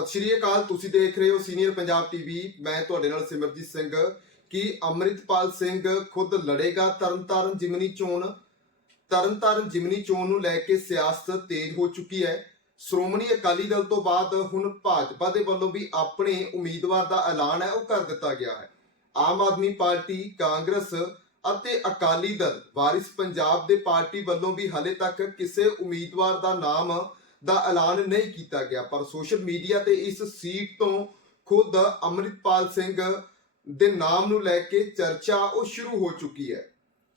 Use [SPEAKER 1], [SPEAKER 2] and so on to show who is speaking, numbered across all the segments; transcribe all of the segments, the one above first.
[SPEAKER 1] ਸਤਿ ਸ਼੍ਰੀ ਅਕਾਲ, ਤੁਸੀਂ ਦੇਖ ਰਹੇ ਹੋ ਸੀਨੀਅਰ ਪੰਜਾਬ ਟੀਵੀ ਮੈਂ ਤੁਹਾਡੇ ਨਾਲ ਸਿਮਰਜੀਤ ਸਿੰਘ, ਕੀ ਅੰਮ੍ਰਿਤਪਾਲ ਸਿੰਘ ਖੁਦ ਲੜੇਗਾ ਤਰਨਤਾਰਨ ਜਿਮਨੀ ਚੋਣ? ਤਰਨਤਾਰਨ ਜਿਮਨੀ ਚੋਣ ਨੂੰ ਲੈ ਕੇ ਸਿਆਸਤ ਤੇਜ਼ ਹੋ ਚੁੱਕੀ ਹੈ। ਸ਼੍ਰੋਮਣੀ ਅਕਾਲੀ ਦਲ ਤੋਂ ਬਾਅਦ ਹੁਣ ਭਾਜਪਾ ਦੇ ਵੱਲੋਂ ਵੀ ਆਪਣੇ ਉਮੀਦਵਾਰ ਦਾ ਐਲਾਨ ਹੈ, ਉਹ ਕਰ ਦਿੱਤਾ ਗਿਆ ਹੈ। ਆਮ ਆਦਮੀ ਪਾਰਟੀ, ਕਾਂਗਰਸ ਅਤੇ ਅਕਾਲੀ ਦਲ, ਵਾਰਿਸ ਪੰਜਾਬ ਦੇ ਪਾਰਟੀ ਵੱਲੋਂ ਵੀ ਹਾਲੇ ਤੱਕ ਕਿਸੇ ਉਮੀਦਵਾਰ ਦਾ ਨਾਮ ਦਾ ਐਲਾਨ ਨਹੀਂ ਕੀਤਾ ਗਿਆ, ਪਰ ਸੋਸ਼ਲ ਮੀਡੀਆ ਤੇ ਇਸ ਸੀਟ ਤੋਂ ਖੁਦ ਅੰਮ੍ਰਿਤਪਾਲ ਸਿੰਘ ਦੇ ਨਾਮ ਨੂੰ ਲੈ ਕੇ ਚਰਚਾ ਉਹ ਸ਼ੁਰੂ ਹੋ ਚੁੱਕੀ ਹੈ।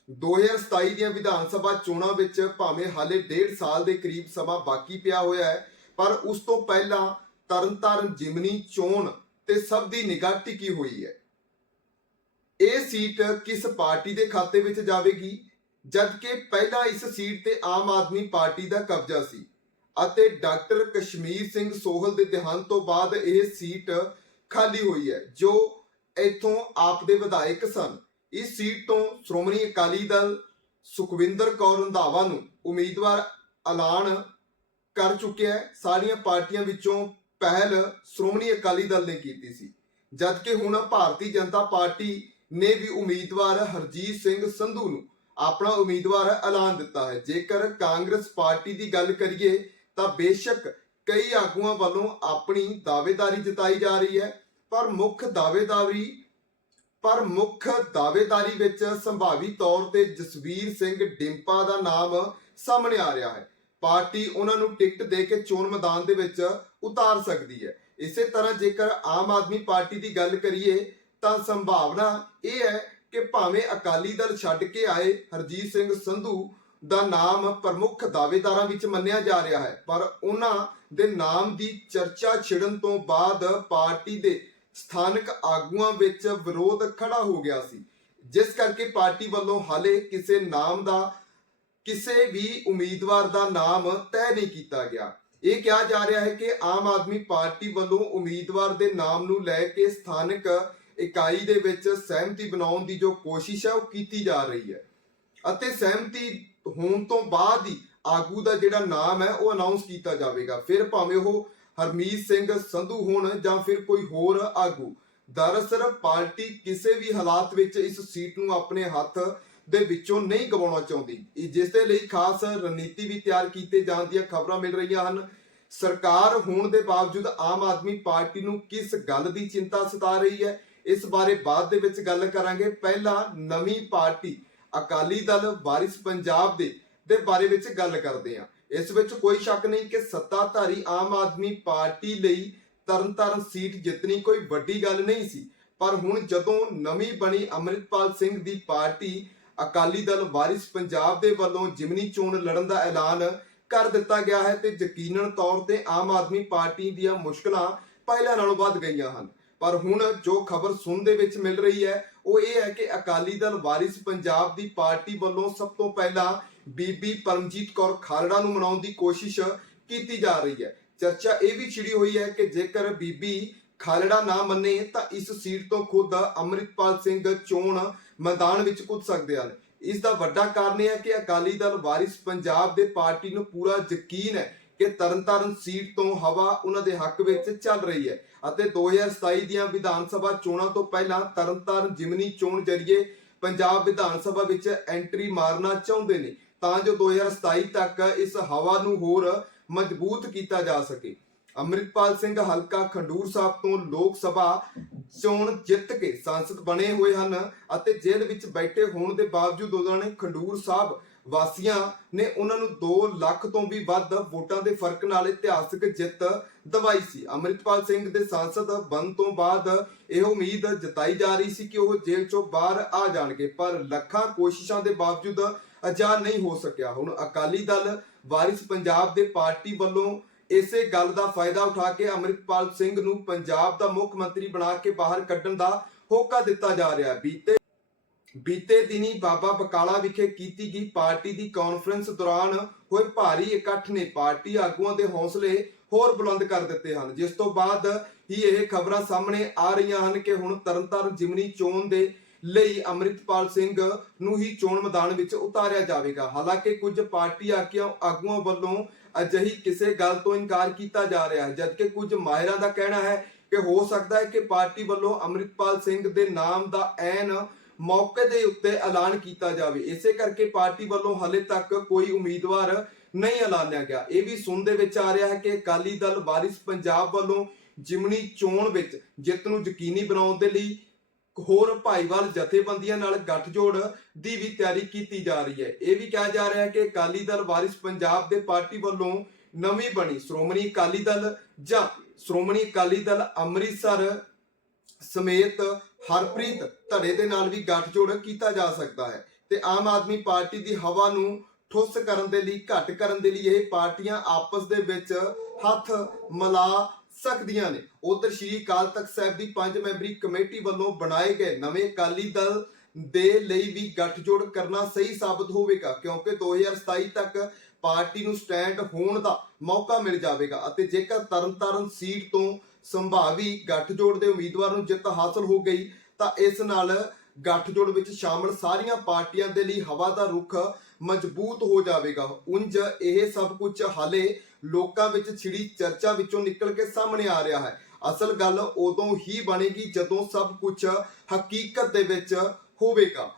[SPEAKER 1] 2027 ਦੀਆਂ ਵਿਧਾਨ ਸਭਾ ਚੋਣਾਂ ਵਿੱਚ ਭਾਵੇਂ ਹਾਲੇ 1.5 ਸਾਲ ਦੇ ਕਰੀਬ ਸਮਾਂ ਬਾਕੀ ਪਿਆ ਹੋਇਆ ਹੈ, ਪਰ ਉਸ ਤੋਂ ਪਹਿਲਾਂ ਤਰਨਤਾਰਨ ਜਿਮਨੀ ਚੋਣ ਤੇ ਸਭ ਦੀ ਨਿਗਾਹ ਟਿਕੀ ਹੋਈ ਹੈ। ਇਹ ਸੀਟ ਕਿਸ ਪਾਰਟੀ ਦੇ ਖਾਤੇ ਵਿੱਚ ਜਾਵੇਗੀ? ਜਦਕਿ ਪਹਿਲਾਂ ਇਸ ਸੀਟ ਤੇ ਆਮ ਆਦਮੀ ਪਾਰਟੀ ਦਾ ਕਬਜ਼ਾ ਸੀ। ਅਤੇ ਡਾਕਟਰ ਕਸ਼ਮੀਰ ਸਿੰਘ ਸੋਹਲ ਦੇ ਦੇਹਾਂਤ ਤੋਂ ਬਾਅਦ ਇਹ ਸੀਟ ਖਾਲੀ ਹੋਈ ਹੈ, ਜੋ ਇੱਥੋਂ ਆਪ ਦੇ ਵਿਧਾਇਕ ਸਨ। ਇਸ ਸੀਟ ਤੋਂ ਸ਼੍ਰੋਮਣੀ ਅਕਾਲੀ ਦਲ ਸੁਖਵਿੰਦਰ ਕੌਰ ਰੰਧਾਵਾ ਨੂੰ ਉਮੀਦਵਾਰ ਐਲਾਨ ਕਰ ਚੁੱਕਿਆ ਹੈ। ਸਾਰੀਆਂ ਪਾਰਟੀਆਂ ਵਿੱਚੋਂ ਪਹਿਲ ਸ਼੍ਰੋਮਣੀ ਅਕਾਲੀ ਦਲ ਨੇ ਕੀਤੀ ਸੀ। ਜਦਕਿ ਹੁਣ ਭਾਰਤੀ ਜਨਤਾ ਪਾਰਟੀ ਨੇ ਵੀ ਉਮੀਦਵਾਰ ਹਰਜੀਤ ਸਿੰਘ ਸੰਧੂ ਨੂੰ ਆਪਣਾ ਉਮੀਦਵਾਰ ਐਲਾਨ ਦਿੱਤਾ ਹੈ। ਜੇਕਰ ਕਾਂਗਰਸ ਪਾਰਟੀ ਦੀ ਗੱਲ ਕਰੀਏ ਤਾਂ ਬੇਸ਼ੱਕ ਕਈ ਆਗੂਆਂ ਵੱਲੋਂ ਆਪਣੀ ਦਾਅਵੇਦਾਰੀ ਜਤਾਈ ਜਾ ਰਹੀ ਹੈ, ਪਰ ਮੁੱਖ ਦਾਅਵੇਦਾਰੀ, ਪਰ ਮੁੱਖ ਦਾਅਵੇਦਾਰੀ ਵਿੱਚ ਸੰਭਾਵੀ ਤੌਰ ਤੇ ਜਸਵੀਰ ਸਿੰਘ ਡਿੰਪਾ ਦਾ ਨਾਮ ਸਾਹਮਣੇ ਆ ਰਿਹਾ ਹੈ। ਪਾਰਟੀ ਉਹਨਾਂ ਨੂੰ ਟਿਕਟ ਦੇ ਕੇ ਚੋਣ ਮੈਦਾਨ ਦੇ ਵਿੱਚ ਉਤਾਰ ਸਕਦੀ ਹੈ। ਇਸੇ ਤਰ੍ਹਾਂ ਜੇਕਰ ਆਮ ਆਦਮੀ ਪਾਰਟੀ ਦੀ ਗੱਲ ਕਰੀਏ, ਤਾਂ ਸੰਭਾਵਨਾ ਇਹ ਹੈ ਕਿ ਭਾਵੇਂ ਅਕਾਲੀ ਦਲ ਛੱਡ ਕੇ ਆਏ ਹਰਜੀਤ ਸਿੰਘ ਸੰਧੂ ਦਾ ਨਾਮ ਪ੍ਰਮੁੱਖ ਦਾਅਵੇਦਾਰਾਂ ਵਿੱਚ ਮੰਨਿਆ ਜਾ ਰਿਹਾ ਹੈ। ਪਰ ਉਹਨਾਂ ਦੇ ਨਾਮ ਦੀ ਚਰਚਾ ਛਿੜਨ ਤੋਂ ਬਾਅਦ ਪਾਰਟੀ ਦੇ ਸਥਾਨਕ ਆਗੂਆਂ ਵਿੱਚ ਵਿਰੋਧ ਖੜਾ ਹੋ ਗਿਆ ਸੀ। ਜਿਸ ਕਰਕੇ ਪਾਰਟੀ ਵੱਲੋਂ ਹਾਲੇ ਕਿਸੇ ਨਾਮ ਦਾ, ਕਿਸੇ ਵੀ ਉਮੀਦਵਾਰ ਦਾ ਨਾਮ ਤੈਅ ਨਹੀਂ ਕੀਤਾ ਗਿਆ। ਇਹ ਕਿਹਾ ਜਾ ਰਿਹਾ ਹੈ ਕਿ ਆਮ ਆਦਮੀ ਪਾਰਟੀ ਵੱਲੋਂ ਉਮੀਦਵਾਰ ਦੇ ਨਾਮ ਨੂੰ ਲੈ ਕੇ ਸਥਾਨਕ ਇਕਾਈ ਦੇ ਵਿੱਚ ਸਹਿਮਤੀ ਬਣਾਉਣ ਦੀ ਜੋ ਕੋਸ਼ਿਸ਼ ਹੈ, ਉਹ ਕੀਤੀ ਜਾ ਰਹੀ ਹੈ। ਅਤੇ ਸਹਿਮਤੀ ਹੋਣ ਤੋਂ ਬਾਅਦ ਹੀ ਆਗੂ ਦਾ ਜਿਹੜਾ ਨਾਮ ਹੈ, ਉਹ ਅਨਾਉਂਸ ਕੀਤਾ ਜਾਵੇਗਾ। ਫਿਰ ਭਾਵੇਂ ਉਹ ਹਰਮੀਤ ਸਿੰਘ ਸੰਧੂ ਹੋਣ ਜਾਂ ਫਿਰ ਕੋਈ ਹੋਰ ਆਗੂ। ਦਰਅਸਲ ਪਾਰਟੀ ਕਿਸੇ ਵੀ ਹਾਲਾਤ ਵਿੱਚ ਇਸ ਸੀਟ ਨੂੰ ਆਪਣੇ ਹੱਥ ਦੇ ਵਿੱਚੋਂ ਨਹੀਂ ਗਵਾਉਣਾ ਚਾਹੁੰਦੀ। ਇਹ ਜਿਸ ਦੇ ਲਈ ਖਾਸ ਰਣਨੀਤੀ ਵੀ ਤਿਆਰ ਕੀਤੇ ਜਾਣ ਦੀਆਂ ਖਬਰਾਂ ਮਿਲ ਰਹੀਆਂ ਹਨ। ਸਰਕਾਰ ਹੋਣ ਦੇ ਬਾਵਜੂਦ ਆਮ ਆਦਮੀ ਪਾਰਟੀ ਨੂੰ ਕਿਸ ਗੱਲ ਦੀ ਚਿੰਤਾ ਸਤਾ ਰਹੀ ਹੈ? ਇਸ ਬਾਰੇ ਬਾਅਦ ਦੇ ਵਿੱਚ ਗੱਲ ਕਰਾਂਗੇ। ਪਹਿਲਾਂ ਨਵੀਂ ਪਾਰਟੀ ਅਕਾਲੀ ਦਲ ਵਾਰਿਸ ਪੰਜਾਬ ਦੇ ਦੇ ਬਾਰੇ ਵਿੱਚ ਗੱਲ ਕਰਦੇ ਹਾਂ। ਇਸ ਵਿੱਚ ਕੋਈ ਸ਼ੱਕ ਨਹੀਂ ਕਿ ਸੱਤਾਧਾਰੀ ਆਮ ਆਦਮੀ ਪਾਰਟੀ ਲਈ ਤਰਨਤਾਰਨ ਸੀਟ ਜਿੱਤਣੀ ਕੋਈ ਵੱਡੀ ਗੱਲ ਨਹੀਂ ਸੀ। ਪਰ ਹੁਣ ਜਦੋਂ ਨਵੀਂ ਬਣੀ ਅੰਮ੍ਰਿਤਪਾਲ ਸਿੰਘ ਦੀ ਪਾਰਟੀ ਅਕਾਲੀ ਦਲ ਵਾਰਿਸ ਪੰਜਾਬ ਦੇ ਵੱਲੋਂ ਜਿਮਨੀ ਚੋਣ ਲੜਨ ਦਾ ਐਲਾਨ ਕਰ ਦਿੱਤਾ ਗਿਆ ਹੈ ਤੇ ਯਕੀਨਨ ਤੌਰ ਤੇ ਆਮ ਆਦਮੀ ਪਾਰਟੀ ਦੀਆਂ ਮੁਸ਼ਕਲਾਂ ਪਹਿਲਾਂ ਨਾਲੋਂ ਵੱਧ ਗਈਆਂ ਹਨ। ਪਰ ਹੁਣ ਜੋ ਖਬਰ ਸੁਣ ਦੇ ਵਿੱਚ ਮਿਲ ਰਹੀ ਹੈ ਉਹ ਇਹ ਹੈ ਕਿ ਅਕਾਲੀ ਦਲ ਵਾਰਿਸ ਪੰਜਾਬ ਦੀ ਪਾਰਟੀ ਵੱਲੋਂ ਸਭ ਤੋਂ ਪਹਿਲਾਂ ਬੀਬੀ ਪਰਮਜੀਤ ਕੌਰ ਖਾਲੜਾ ਨੂੰ ਮਨਾਉਣ ਦੀ ਕੋਸ਼ਿਸ਼ ਕੀਤੀ ਜਾ ਰਹੀ ਹੈ। ਚਰਚਾ ਇਹ ਵੀ ਛਿੜੀ ਹੋਈ ਹੈ ਕਿ ਜੇਕਰ ਬੀਬੀ ਖਾਲੜਾ ਨਾ ਮੰਨੇ ਤਾਂ ਇਸ ਸੀਟ ਤੋਂ ਖੁਦ ਅੰਮ੍ਰਿਤਪਾਲ ਸਿੰਘ ਚੋਣ ਮੈਦਾਨ ਵਿੱਚ ਕੁੱਦ ਸਕਦੇ ਹਨ। ਇਸ ਦਾ ਵੱਡਾ ਕਾਰਨ ਇਹ ਹੈ ਕਿ ਅਕਾਲੀ ਦਲ ਵਾਰਿਸ ਪੰਜਾਬ ਦੇ ਪਾਰਟੀ ਨੂੰ ਪੂਰਾ ਯਕੀਨ ਹੈ ਕਿ ਤਰਨਤਾਰਨ ਸੀਟ ਤੋਂ ਹਵਾ ਉਹਨਾਂ ਦੇ ਹੱਕ ਵਿੱਚ ਚੱਲ ਰਹੀ ਹੈ ਅਤੇ 2027 ਦੀਆਂ ਵਿਧਾਨ ਸਭਾ ਚੋਣਾਂ ਤੋਂ ਪਹਿਲਾਂ ਤਰਨਤਾਰਨ ਜਿਮਨੀ ਚੋਣ ਜਰੀਏ ਪੰਜਾਬ ਵਿਧਾਨ ਸਭਾ ਵਿੱਚ ਐਂਟਰੀ ਮਾਰਨਾ ਚਾਹੁੰਦੇ ਨੇ, ਤਾਂ ਜੋ 2027 ਤੱਕ ਇਸ ਹਵਾ ਨੂੰ ਹੋਰ ਮਜ਼ਬੂਤ ਕੀਤਾ ਜਾ ਸਕੇ। ਅੰਮ੍ਰਿਤਪਾਲ ਸਿੰਘ ਹਲਕਾ ਖੰਡੂਰ ਸਾਹਿਬ ਤੋਂ ਲੋਕ ਸਭਾ ਚੋਣ ਜਿੱਤ ਕੇ ਸੰਸਦ ਬਣੇ ਹੋਏ ਹਨ ਅਤੇ ਜੇਲ੍ਹ ਵਿੱਚ ਬੈਠੇ ਹੋਣ ਦੇ ਬਾਵਜੂਦ ਉਹਨਾਂ ਨੇ ਖੰਡੂਰ ਸਾਹਿਬ ਵਾਸੀਆਂ ਨੇ ਉਹਨਾਂ ਨੂੰ 2 ਲੱਖ ਤੋਂ ਵੀ ਵੱਧ ਵੋਟਾਂ ਦੇ ਫ਼ਰਕ ਨਾਲ ਇਤਿਹਾਸਕ ਜਿੱਤ ਦਵਾਈ ਸੀ। ਅੰਮ੍ਰਿਤਪਾਲ ਸਿੰਘ ਦੇ ਸੰਸਦ ਬਣ ਤੋਂ ਬਾਅਦ ਇਹ ਉਮੀਦ ਜਤਾਈ ਜਾ ਰਹੀ ਸੀ ਕਿ ਉਹ ਜੇਲ੍ਹ ਚੋਂ ਬਾਹਰ ਆ ਜਾਣਗੇ, ਪਰ ਲੱਖਾਂ ਕੋਸ਼ਿਸ਼ਾਂ ਦੇ ਬਾਵਜੂਦ ਅਜਾ ਨਹੀਂ ਹੋ ਸਕਿਆ। ਹੁਣ ਅਕਾਲੀ ਦਲ ਵਾਰਿਸ ਪੰਜਾਬ ਦੇ ਪਾਰਟੀ ਵੱਲੋਂ ਇਸੇ ਗੱਲ ਦਾ ਫਾਇਦਾ ਉਠਾ ਕੇ ਅੰਮ੍ਰਿਤਪਾਲ ਸਿੰਘ ਨੂੰ ਪੰਜਾਬ ਦਾ ਮੁੱਖ ਮੰਤਰੀ ਬਣਾ ਕੇ ਬਾਹਰ ਕੱਢਣ ਦਾ ਹੋਕਾ ਦਿੱਤਾ ਜਾ ਰਿਹਾ। ਬੀਤੇ ਬੀਤੇ ਦਿਨੀ ਬਾਬਾ ਬਕਾਲਾ ਵਿਖੇ ਕੀਤੀ ਗਈ ਪਾਰਟੀ ਦੀ ਕਾਨਫਰੰਸ ਦੌਰਾਨ ਹੋਏ ਭਾਰੀ ਇਕੱਠ ਨੇ ਪਾਰਟੀ ਆਗੂਆਂ ਦੇ ਹੌਸਲੇ ਹੋਰ ਬੁਲੰਦ ਕਰ ਦਿੱਤੇ ਹਨ। ਜਿਸ ਤੋਂ ਬਾਅਦ ਹੀ ਇਹ ਖਬਰਾਂ ਸਾਹਮਣੇ ਆ ਰਹੀਆਂ ਹਨ ਕਿ ਹੁਣ ਤਰਨਤਾਰਨ ਜਿਮਨੀ ਚੋਣ ਦੇ ਲਈ ਅੰਮ੍ਰਿਤਪਾਲ ਸਿੰਘ ਨੂੰ ਹੀ ਚੋਣ ਮੈਦਾਨ ਵਿੱਚ ਉਤਾਰਿਆ ਜਾਵੇਗਾ। ਹਾਲਾਂਕਿ ਕੁਝ ਪਾਰਟੀ ਆਗੂਆਂ ਵੱਲੋਂ ਅਜਿਹੀ ਕਿਸੇ ਗੱਲ ਤੋਂ ਇਨਕਾਰ ਕੀਤਾ ਜਾ ਰਿਹਾ ਹੈ, ਜਦਕਿ ਕੁਝ ਮਾਹਿਰਾਂ ਦਾ ਕਹਿਣਾ ਹੈ ਕਿ ਹੋ ਸਕਦਾ ਹੈ ਕਿ ਪਾਰਟੀ ਵੱਲੋਂ ਅੰਮ੍ਰਿਤਪਾਲ ਸਿੰਘ ਦੇ ਨਾਮ ਦਾ ਐਨ ਮੌਕੇ ਦੇ ਉੱਤੇ ਐਲਾਨ ਕੀਤਾ ਜਾਵੇ। ਇਸੇ ਕਰਕੇ ਪਾਰਟੀ ਵੱਲੋਂ ਹਲੇ ਤੱਕ ਕੋਈ ਉਮੀਦਵਾਰ ਨਹੀਂ ਐਲਾਨਿਆ ਗਿਆ। ਇਹ ਵੀ ਸੁਣ ਦੇ ਵਿੱਚ ਆ ਰਿਹਾ ਹੈ ਕਿ ਅਕਾਲੀ ਦਲ ਵਾਰਿਸ ਪੰਜਾਬ ਵੱਲੋਂ ਜਿਮਣੀ ਚੋਣ ਵਿੱਚ ਜਿੱਤ ਨੂੰ ਯਕੀਨੀ ਬਣਾਉਣ ਦੇ ਲਈ ਹੋਰ ਭਾਈਵਾਲ ਜਥੇਬੰਦੀਆਂ ਨਾਲ ਗੱਠਜੋੜ ਦੀ ਵੀ ਤਿਆਰੀ ਕੀਤੀ ਜਾ ਰਹੀ ਹੈ। ਇਹ ਵੀ ਕਿਹਾ ਜਾ ਰਿਹਾ ਹੈ ਕਿ ਅਕਾਲੀ ਦਲ ਵਾਰਿਸ ਪੰਜਾਬ ਦੇ ਪਾਰਟੀ ਵੱਲੋਂ ਨਵੀਂ ਬਣੀ ਸ਼੍ਰੋਮਣੀ ਅਕਾਲੀ ਦਲ ਜਾਂ ਸ਼੍ਰੋਮਣੀ ਅਕਾਲੀ ਦਲ ਅੰਮ੍ਰਿਤਸਰ ਸਮੇਤ ਹਰਪ੍ਰੀਤ ਧੜੇ ਦੇ ਨਾਲ ਵੀ ਗੱਠਜੋੜ ਕੀਤਾ ਜਾ ਸਕਦਾ ਹੈ ਤੇ ਆਮ ਆਦਮੀ ਪਾਰਟੀ ਦੀ ਹਵਾ ਨੂੰ ਠੁੱਸ ਕਰਨ ਦੇ ਲਈ, ਘੱਟ ਕਰਨ ਦੇ ਲਈ ਇਹ ਪਾਰਟੀਆਂ ਆਪਸ ਦੇ ਵਿੱਚ ਹੱਥ ਮਿਲਾ ਸਕਦੀਆਂ ਨੇ। ਉਧਰ ਸ਼੍ਰੀ ਅਕਾਲ ਤਖਤ ਸਾਹਿਬ ਦੀ ਪੰਜ ਮੈਂਬਰੀ ਕਮੇਟੀ ਵੱਲੋਂ ਬਣਾਏ ਗਏ ਨਵੇਂ ਅਕਾਲੀ ਦਲ ਦੇ ਲਈ ਵੀ ਗੱਠਜੋੜ ਕਰਨਾ ਸਹੀ ਸਾਬਤ ਹੋਵੇਗਾ, ਕਿਉਂਕਿ 2027 ਤੱਕ ਪਾਰਟੀ ਨੂੰ ਸਟੈਂਡ ਹੋਣ ਦਾ ਮੌਕਾ ਮਿਲ ਜਾਵੇਗਾ ਅਤੇ ਜੇਕਰ ਤਰਨਤਾਰਨ ਸੀਟ ਤੋਂ ਸੰਭਾਵੀ ਗੱਠਜੋੜ ਦੇ ਉਮੀਦਵਾਰ ਨੂੰ ਜਿੱਤ ਹਾਸਲ ਹੋ ਗਈ, ਤਾਂ ਇਸ ਨਾਲ ਗੱਠਜੋੜ ਵਿੱਚ ਸ਼ਾਮਲ ਸਾਰੀਆਂ ਪਾਰਟੀਆਂ ਦੇ ਲਈ ਹਵਾ ਦਾ ਰੁਖ ਮਜ਼ਬੂਤ ਹੋ ਜਾਵੇਗਾ। ਉਂਝ ਇਹ ਸਭ ਕੁਝ ਹਾਲੇ ਲੋਕਾਂ ਵਿੱਚ ਛਿੜੀ ਚਰਚਾ ਵਿੱਚੋਂ ਨਿਕਲ ਕੇ ਸਾਹਮਣੇ ਆ ਰਿਹਾ ਹੈ। ਅਸਲ ਗੱਲ ਉਦੋਂ ਹੀ ਬਣੇਗੀ ਜਦੋਂ ਸਭ ਕੁਝ ਹਕੀਕਤ ਦੇ ਵਿੱਚ ਹੋਵੇਗਾ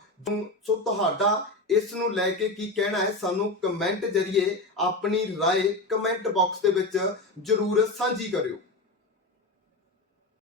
[SPEAKER 1] ਸੋ ਤੁਹਾਡਾ ਇਸ ਨੂੰ ਲੈ ਕੇ ਕੀ ਕਹਿਣਾ ਹੈ ਸਾਨੂੰ ਕਮੈਂਟ ਜਰੀਏ ਆਪਣੀ رائے ਕਮੈਂਟ ਬਾਕਸ ਦੇ ਵਿੱਚ ਜਰੂਰ ਸਾਂਝੀ ਕਰਿਓ